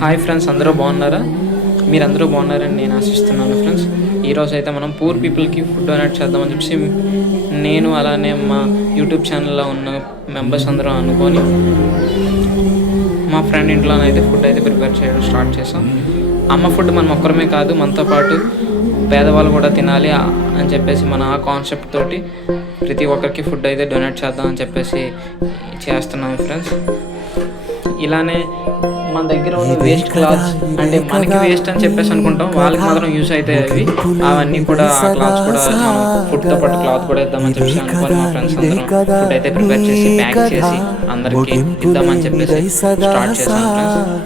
Hi friends, అందరూ బాగున్నారా? మీరందరూ బాగున్నారని నేను ఆశిస్తున్నాను ఫ్రెండ్స్. ఈరోజు అయితే మనం పూర్ పీపుల్కి ఫుడ్ డొనేట్ చేద్దామని చెప్పి నేను అలానే మా యూట్యూబ్ ఛానల్లో ఉన్న మెంబర్స్ అందరూ అనుకొని మా ఫ్రెండ్ ఇంట్లోనైతే ఫుడ్ అయితే ప్రిపేర్ చేయడం స్టార్ట్ చేసాం. అమ్మ ఫుడ్ మనం ఒక్కరమే కాదు, మనతో పాటు పేదవాళ్ళు కూడా తినాలి అని చెప్పేసి మన ఆ కాన్సెప్ట్ తోటి ప్రతి ఒక్కరికి ఫుడ్ అయితే డొనేట్ చేద్దాం అని చెప్పేసి చేస్తున్నాం ఫ్రెండ్స్. ఇలానే మన దగ్గర ఉన్న వేస్ట్ క్లాత్స్, అంటే మనకి వేస్ట్ అని చెప్పేసి అనుకుంటాం, వాళ్ళకి మాత్రం యూస్ అవుతాయి అవి. అవన్నీ కూడా ఆ క్లాత్స్ కూడా మనం ఫుడ్తో పాటు క్లాత్ కూడా ఇద్దామని చెప్పేసి అనుకోని మా ఫ్రెండ్స్ అందరం ఫుడ్ అయితే ప్రిపేర్ చేసి ప్యాక్ చేసి అందరికి ఇద్దామని చెప్పేసి స్టార్ట్ చేసాం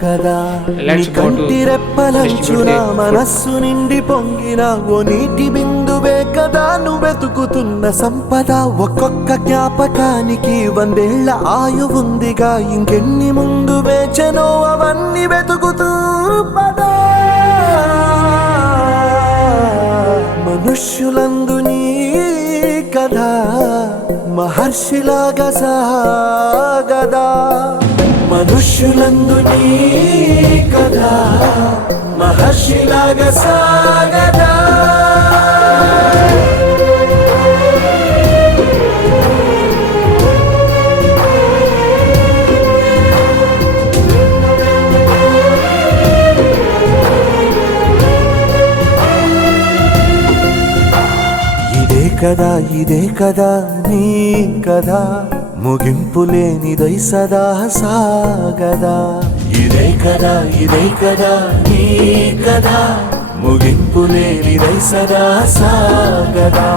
friends. Let's go to distribute మనస్సు నిండి పొంగిన ఓ నీటి బిందువే కదా నువ్వెతుకుతున్న సంపద. ఒక్కొక్క జ్ఞాపకానికి 100 ఏళ్ల ఆయువుందిగా, ఇంకెన్ని ముందు వేచనో అవన్నీ వెతుకుతూ పదా. మనుష్యులందు నీ కథ మహర్షిలాగా సాగదా. మనుష్యులందు నీ కథ మహర్షిలాగా సాగదా. ఇదే కదా నీ కదా, ముగింపు లేనిదై సదా సాగదా. ఇదే కదా నీ కదా, ముగింపు లేనిదై సదా సాగదా.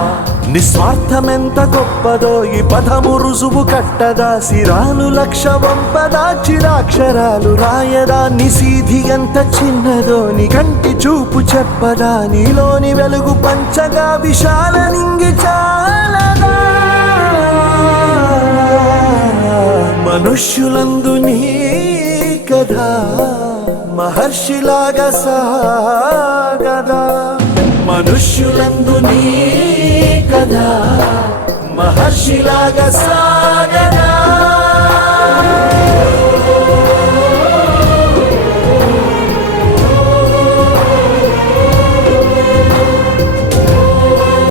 నిస్వార్థమెంత గొప్పదో ఈ పదము రుజువు కట్టదా. సిరాలు లక్ష వంపదా, చిరాక్షరాలు రాయదా. నిశీధి ఎంత చిన్నదో నీ కంటి చూపు చెప్పదా. నీలోని వెలుగు పంచగా విశాల నింగి చాలదా. మనుష్యులందు నీ కథ మహర్షిలాగా సాగదా. మనుష్యులందు నీ కథ మహర్షిలాగా సాగదా.